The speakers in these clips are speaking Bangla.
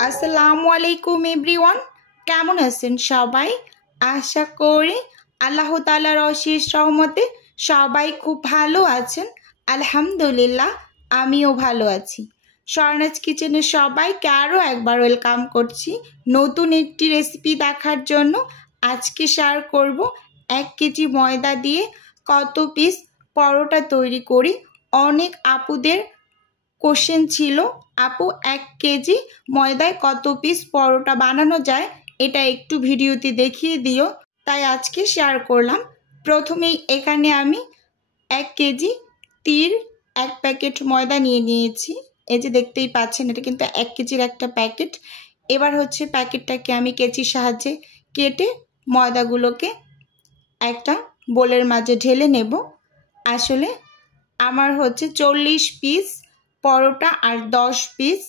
আসসালামু আলাইকুম এভরিওয়ান, কেমন আছেন সবাই? আশা করি আল্লাহ তাআলার অশেষ রহমতে সবাই খুব ভালো আছেন। আলহামদুলিল্লাহ, আমিও ভালো আছি। স্বর্ণাজ কিচেনে সবাইকে আরও একবার ওয়েলকাম করছি নতুন একটি রেসিপি দেখার জন্য। আজকে শেয়ার করব 1 কেজি ময়দা দিয়ে কত পিস পরোটা তৈরি করি। অনেক আপুদের কোশ্চেন ছিল, আপু 1 কেজি ময়দায় কত পিস পরোটা বানানো যায়, এটা একটু ভিডিওতে দেখিয়ে দিও। তাই আজকে শেয়ার করলাম। প্রথমেই এখানে আমি 1 কেজি তিল 1 প্যাকেট ময়দা নিয়ে নিয়েছি। এই যে দেখতেই পাচ্ছেন, এটা কিন্তু 1 কেজির একটা প্যাকেট। এবার হচ্ছে প্যাকেটটাকে আমি কেচির সাহায্যে কেটে ময়দাগুলোকে একটা বোলের মাঝে ঢেলে নেব। আসলে আমার হচ্ছে 40 পিস পরোটা আর 10 পিস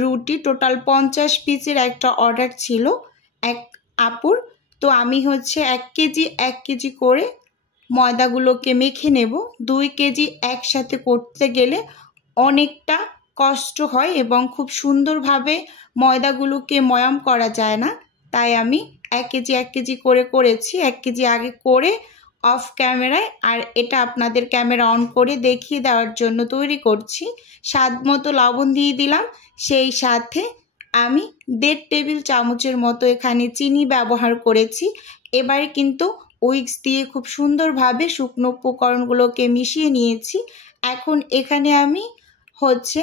রুটি, টোটাল 50 পিসের একটা অর্ডার ছিল এক আপুর। তো আমি হচ্ছে 1 কেজি করে ময়দাগুলোকে মেখে নেব। 2 কেজি একসাথে করতে গেলে অনেকটা কষ্ট হয় এবং খুব সুন্দরভাবে ময়দাগুলোকে ময়াম করা যায় না। তাই আমি 1 কেজি করে করেছি। 1 কেজি আগে করে অফ ক্যামেরায়, আর এটা আপনাদের ক্যামেরা অন করে দেখিয়ে দেওয়ার জন্য তৈরি করছি। স্বাদ মতো লবণ দিয়ে দিলাম, সেই সাথে আমি 1.5 টেবিল চামচের মতো এখানে চিনি ব্যবহার করেছি। এবারে কিন্তু উইক্স দিয়ে খুব সুন্দরভাবে শুকনো উপকরণগুলোকে মিশিয়ে নিয়েছি। এখন এখানে আমি হচ্ছে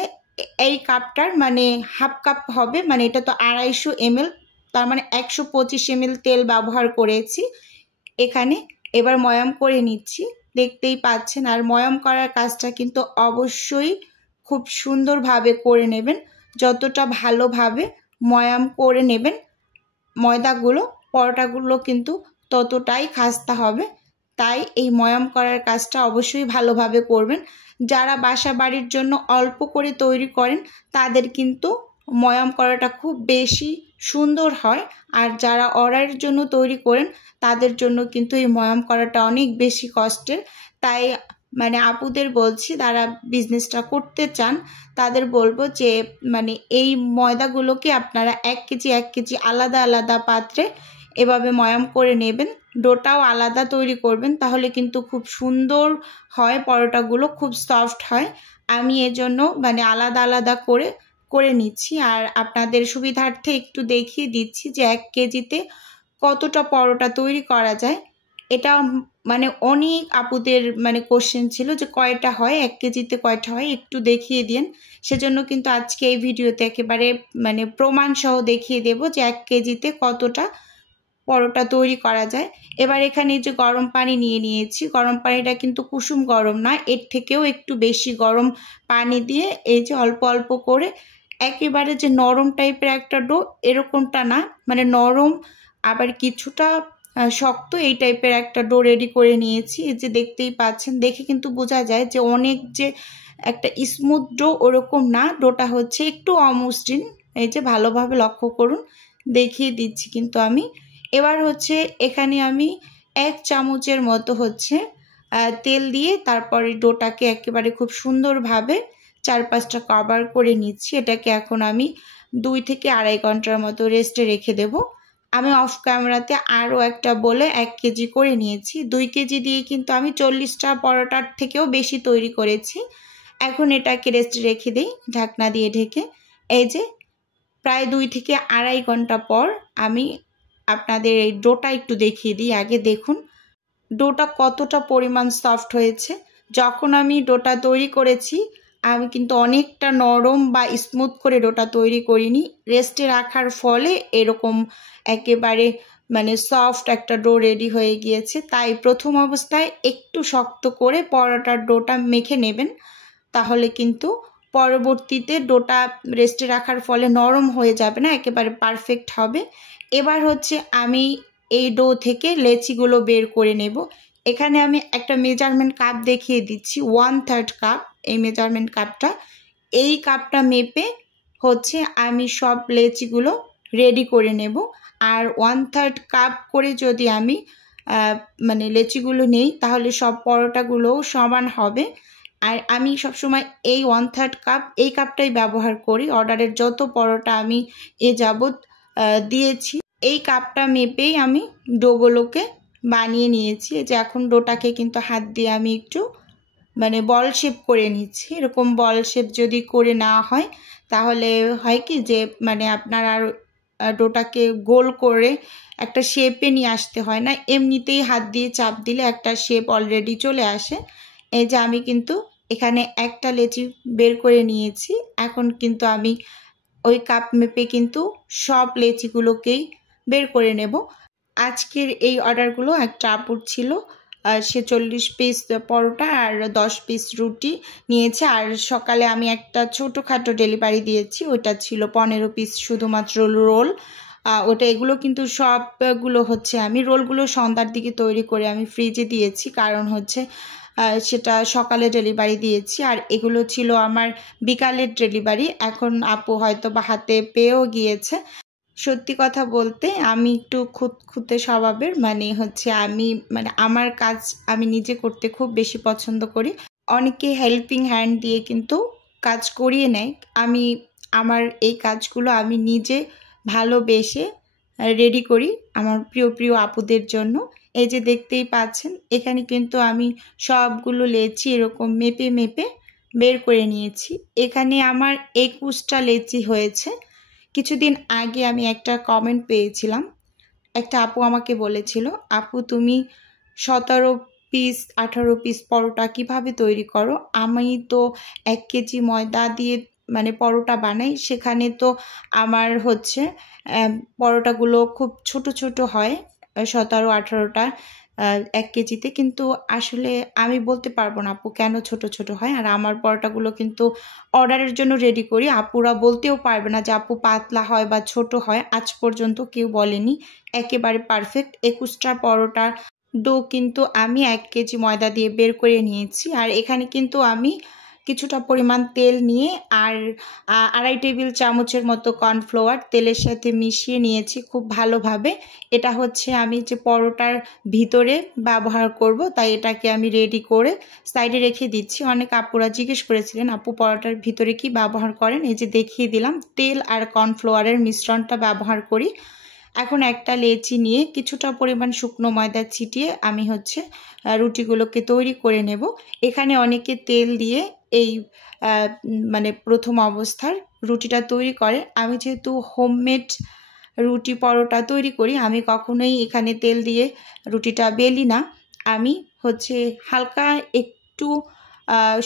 এই কাপটার মানে হাফ কাপ হবে, মানে এটা তো 250 ml, তার মানে 125 ml তেল ব্যবহার করেছি এখানে। এবার ময়াম করে নিচ্ছি, দেখতেই পাচ্ছেন। আর ময়াম করার কাজটা কিন্তু অবশ্যই খুব সুন্দরভাবে করে নেবেন। যতটা ভালোভাবে ময়াম করে নেবেন ময়দাগুলো, পরোটাগুলো কিন্তু ততটাই খাস্তা হবে। তাই এই ময়াম করার কাজটা অবশ্যই ভালোভাবে করবেন। যারা বাসা বাড়ির জন্য অল্প করে তৈরি করেন তাদের কিন্তু ময়াম করাটা খুব বেশি সুন্দর হয়, আর যারা অর্ডারের জন্য তৈরি করেন তাদের জন্য কিন্তু এই ময়াম করাটা অনেক বেশি কষ্টের। তাই মানে আপুদের বলছি, যারা বিজনেসটা করতে চান তাদের বলবো যে মানে এই ময়দাগুলোকে আপনারা 1 কেজি আলাদা আলাদা পাত্রে এভাবে ময়াম করে নেবেন। ডোটাও আলাদা তৈরি করবেন, তাহলে কিন্তু খুব সুন্দর হয়, পরোটাগুলো খুব সফট হয়। আমি এজন্য মানে আলাদা আলাদা করে নিচ্ছি। আর আপনাদের সুবিধার্থে একটু দেখিয়ে দিচ্ছি যে 1 কেজিতে কতটা পরোটা তৈরি করা যায়। এটা মানে অনেক আপুদের মানে কোশ্চেন ছিল যে কয়টা হয়, 1 কেজিতে কয়টা হয়, একটু দেখিয়ে দিন। সেজন্য কিন্তু আজকে এই ভিডিওতে একেবারে মানে প্রমাণ সহ দেখিয়ে দেব যে 1 কেজিতে কতটা পরোটা তৈরি করা যায়। এবার এখানে যে গরম পানি নিয়ে নিয়েছি, গরম পানিটা কিন্তু কুসুম গরম না, এর থেকেও একটু বেশি গরম পানি দিয়ে এই যে অল্প অল্প করে একেবারে যে নরম টাইপের একটা ডো এরকমটা না, মানে নরম আবার কিছুটা শক্ত এই টাইপের একটা ডো রেডি করে নিয়েছি। এই যে দেখতেই পাচ্ছেন, দেখে কিন্তু বোঝা যায় যে অনেক যে একটা স্মুথ ডো ওরকম না, ডোটা হচ্ছে একটু অমসৃণ। এই যে ভালোভাবে লক্ষ্য করুন, দেখিয়ে দিচ্ছি কিন্তু আমি। এবার হচ্ছে এখানে আমি 1 চামচের মতো হচ্ছে তেল দিয়ে তারপরে ডোটাকে একেবারে খুব সুন্দরভাবে 4-5টা কভার করে নিচ্ছি। এটাকে এখন আমি 2 থেকে 2.5 ঘন্টার মতো রেস্টে রেখে দেব। আমি অফ ক্যামেরাতে আরও একটা বলে 1 কেজি করে নিয়েছি। 2 কেজি দিয়ে কিন্তু আমি 40টা পরোটার থেকেও বেশি তৈরি করেছি। এখন এটাকে রেস্টে রেখে দিই ঢাকনা দিয়ে ঢেকে। এই যে প্রায় 2 থেকে 2.5 ঘন্টা পর আমি আপনাদের এই ডোটা একটু দেখিয়ে দিই। আগে দেখুন ডোটা কতটা পরিমাণ সফট হয়েছে। যখন আমি ডোটা তৈরি করেছি আমি কিন্তু অনেকটা নরম বা স্মুথ করে ডোটা তৈরি করিনি, রেস্টে রাখার ফলে এরকম একেবারে মানে সফট একটা ডো রেডি হয়ে গিয়েছে। তাই প্রথম অবস্থায় একটু শক্ত করে পরোটার ডোটা মেখে নেবেন, তাহলে কিন্তু পরবর্তীতে ডোটা রেস্টে রাখার ফলে নরম হয়ে যাবে না, একেবারে পারফেক্ট হবে। এবার হচ্ছে আমি এই ডো থেকে লেচিগুলো বের করে নেব। এখানে আমি একটা মেজারমেন্ট কাপ দেখিয়ে দিচ্ছি, 1/3 কাপ। এই মেজারমেন্ট কাপটা, এই কাপটা মেপে হচ্ছে আমি সব লেচিগুলো রেডি করে নেব। আর 1/3 কাপ করে যদি আমি মানে লেচিগুলো নেই তাহলে সব পরোটাগুলোও সমান হবে। আর আমি সবসময় এই 1/3 কাপ এই কাপটাই ব্যবহার করি। অর্ডারের যত পরোটা আমি এ যাবৎ দিয়েছি এই কাপটা মেপেই আমি ডোগুলোকে বানিয়ে নিয়েছি। এই যে এখন ডোটাকে কিন্তু হাত দিয়ে আমি একটু মানে বল শেপ করে নিচ্ছি। এরকম বল শেপ যদি করে না হয় তাহলে হয় কি যে মানে আপনার আর ডোটাকে গোল করে একটা শেপে নিয়ে আসতে হয় না, এমনিতেই হাত দিয়ে চাপ দিলে একটা শেপ অলরেডি চলে আসে। এই যে আমি কিন্তু এখানে একটা লেচি বের করে নিয়েছি। এখন কিন্তু আমি ওই কাপ মেপে কিন্তু সব লেচিগুলোকেই বের করে নেব। আজকের এই অর্ডারগুলো একটা আপুর ছিল, সে 40 পিস পরোটা আর 10 পিস রুটি নিয়েছে। আর সকালে আমি একটা ছোটোখাটো ডেলিভারি দিয়েছি, ওটা ছিল 15 পিস শুধুমাত্র রোল। ওটা এগুলো কিন্তু সবগুলো হচ্ছে আমি রোলগুলো সন্ধ্যার দিকে তৈরি করে আমি ফ্রিজে দিয়েছি, কারণ হচ্ছে সেটা সকালে ডেলিভারি দিয়েছি। আর এগুলো ছিল আমার বিকালের ডেলিভারি। এখন আপু হয়তো বা হাতে পেয়েও গিয়েছে। সত্যি কথা বলতে আমি একটু খুঁতখুঁতে স্বভাবের, মানে হচ্ছে আমি মানে আমার কাজ আমি নিজে করতে খুব বেশি পছন্দ করি। অনেকে হেল্পিং হ্যান্ড দিয়ে কিন্তু কাজ করিয়ে নেয়, আমি আমার এই কাজগুলো আমি নিজে ভালোবেসে রেডি করি আমার প্রিয় প্রিয় আপুদের জন্য। এই যে দেখতেই পাচ্ছেন এখানে কিন্তু আমি সবগুলো লেচি এরকম মেপে মেপে বের করে নিয়েছি। এখানে আমার 21টা লেচি হয়েছে। কিছুদিন আগে আমি একটা কমেন্ট পেয়েছিলাম, একটা আপু আমাকে বলেছিল, আপু তুমি 17 পিস 18 পিস পরোটা কিভাবে তৈরি করো? আমি তো 1 কেজি ময়দা দিয়ে মানে পরোটা বানাই, সেখানে তো আমার হচ্ছে পরোটাগুলো খুব ছোট ছোট হয়, 17-18টা 1 কেজিতে। কিন্তু আসলে আমি বলতে পারবো না আপু কেন ছোট ছোট হয়। আর আমার পরোটাগুলো কিন্তু অর্ডারের জন্য রেডি করি, আপুরা বলতেও পারবে না যে আপু পাতলা হয় বা ছোট হয়, আজ পর্যন্ত কেউ বলেনি। একেবারে পারফেক্ট 21টা পরোটার ডো কিন্তু আমি 1 কেজি ময়দা দিয়ে বের করে নিয়েছি। আর এখানে কিন্তু আমি কিছুটা পরিমাণ তেল নিয়ে আর 2.5 টেবিল চামচের মতো কর্নফ্লাওয়ার তেলের সাথে মিশিয়ে নিয়েছি খুব ভালোভাবে। এটা হচ্ছে আমি যে পরোটার ভিতরে ব্যবহার করব, তাই এটাকে আমি রেডি করে সাইডে রেখে দিচ্ছি। অনেক আপুরা জিজ্ঞেস করেছিলেন আপু পরোটার ভিতরে কি ব্যবহার করেন, এই যে দেখিয়ে দিলাম তেল আর কর্নফ্লাওয়ারের মিশ্রণটা ব্যবহার করি। এখন একটা লেচি নিয়ে কিছুটা পরিমাণ শুকনো ময়দা ছিটিয়ে আমি হচ্ছে রুটিগুলোকে তৈরি করে নেব। এখানে অনেকে তেল দিয়ে এই মানে প্রথম অবস্থার রুটিটা তৈরি করে। আমি যেহেতু হোমমেড রুটি পরোটা তৈরি করি, আমি কখনোই এখানে তেল দিয়ে রুটিটা বেলি না। আমি হচ্ছে হালকা একটু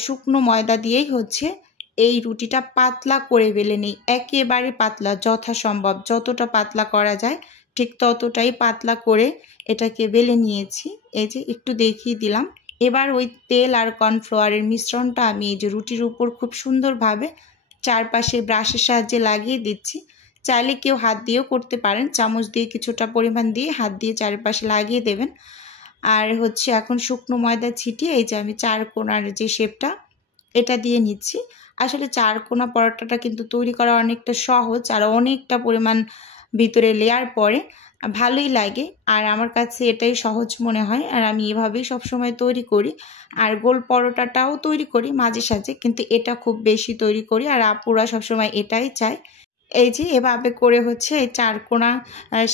শুকনো ময়দা দিয়েই হচ্ছে এই রুটিটা পাতলা করে বেলে নিই, একেবারে পাতলা, যথাসম্ভব যতটা পাতলা করা যায় ঠিক ততটাই পাতলা করে এটাকে বেলে নিয়েছি। এই যে একটু দেখিয়ে দিলাম। এবার ওই তেল আর কর্নফ্লাওয়ারের মিশ্রণটা আমি এই যে রুটির উপর খুব সুন্দরভাবে চারপাশে ব্রাশের সাহায্যে লাগিয়ে দিচ্ছি। চাইলে কেউ হাত দিয়েও করতে পারেন, চামচ দিয়ে কিছুটা পরিমাণ দিয়ে হাত দিয়ে চারপাশে লাগিয়ে দেবেন। আর হচ্ছে এখন শুকনো ময়দা ছিটিয়ে এই যে আমি 4 কোণার যে শেপটা এটা দিয়ে নিচ্ছি। আসলে 4 কোণা পরোটাটা কিন্তু তৈরি করা অনেকটা সহজ, আর অনেকটা পরিমাণ ভিতরে লেয়ার পড়ে, ভালোই লাগে। আর আমার কাছে এটাই সহজ মনে হয়, আর আমি এভাবেই সবসময় তৈরি করি। আর গোল পরোটাটাও তৈরি করি মাঝে সাঝে, কিন্তু এটা খুব বেশি তৈরি করি আর আপুরা সবসময় এটাই চায়। এই যে এভাবে করে হচ্ছে এই 4 কোণা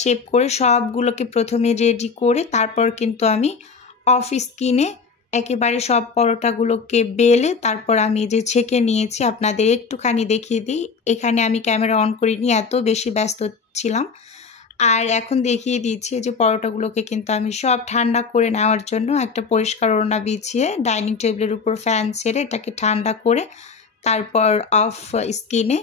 শেপ করে সবগুলোকে প্রথমে রেডি করে তারপর কিন্তু আমি অফ স্কিনে একেবারে সব পরোটাগুলোকে বেলে তারপর আমি যে ছেঁকে নিয়েছি আপনাদের একটুখানি দেখিয়ে দিই। এখানে আমি ক্যামেরা অন করিনি, এত বেশি ব্যস্ত ছিলাম। আর এখন দেখিয়ে দিচ্ছি যে পরোটাগুলোকে কিন্তু আমি সব ঠান্ডা করে নেওয়ার জন্য একটা পরিষ্কার ওড়না বিছিয়ে ডাইনিং টেবিলের উপর ফ্যান ছেড়ে এটাকে ঠান্ডা করে তারপর অফ স্কিনে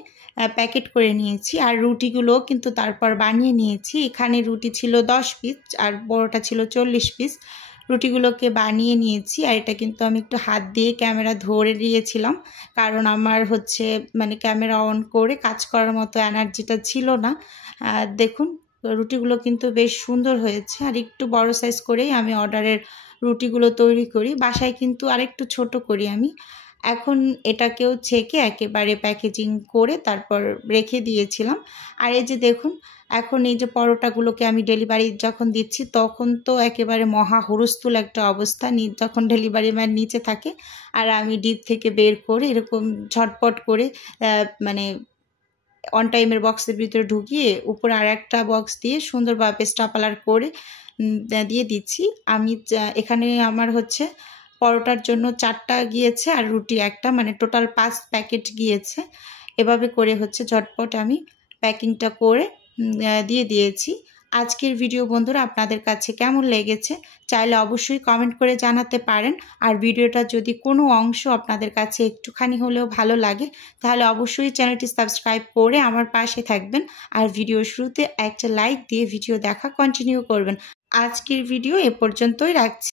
প্যাকেট করে নিয়েছি। আর রুটিগুলো কিন্তু তারপর বানিয়ে নিয়েছি। এখানে রুটি ছিল 10 পিস আর পরোটা ছিল 40 পিস। রুটিগুলোকে বানিয়ে নিয়েছি। আর এটা কিন্তু আমি একটু হাত দিয়ে ক্যামেরা ধরে দিয়েছিলাম, কারণ আমার হচ্ছে মানে ক্যামেরা অন করে কাজ করার মতো এনার্জিটা ছিল না। দেখুন রুটিগুলো কিন্তু বেশ সুন্দর হয়েছে। আর একটু বড় সাইজ করেই আমি অর্ডারের রুটিগুলো তৈরি করি, বাসায় কিন্তু আরেকটু ছোট করি আমি। এখন এটাকেও ছেঁকে একেবারে প্যাকেজিং করে তারপর রেখে দিয়েছিলাম। আর এই যে দেখুন এখন এই যে পরোটাগুলোকে আমি ডেলিভারি যখন দিচ্ছি তখন তো একেবারে মহা হুলস্থুল একটা অবস্থা। যখন ডেলিভারি ম্যান নিচে থাকে আর আমি ডিপ থেকে বের করে এরকম ঝটপট করে মানে অন টাইমের বক্সের ভিতরে ঢুকিয়ে উপরে আর একটা বক্স দিয়ে সুন্দরভাবে স্টাপলার করে দিয়ে দিচ্ছি। আমি এখানে আমার হচ্ছে পরোটার জন্য 4টা গিয়েছে আর রুটি একটা, মানে টোটাল 5 প্যাকেট গিয়েছে। এভাবে করে হচ্ছে ঝটপট আমি প্যাকিংটা করে দিয়ে দিয়েছি। আজকের ভিডিও বন্ধুরা আপনাদের কাছে কেমন লেগেছে চাইলে অবশ্যই কমেন্ট করে জানাতে পারেন। আর ভিডিওটা যদি কোনো অংশ আপনাদের কাছে একটুখানি হলেও ভালো লাগে তাহলে অবশ্যই চ্যানেলটি সাবস্ক্রাইব করে আমার পাশে থাকবেন। আর ভিডিও শুরুতে একটা লাইক দিয়ে ভিডিও দেখা কন্টিনিউ করবেন। আজকের ভিডিও এ পর্যন্তই রাখছি।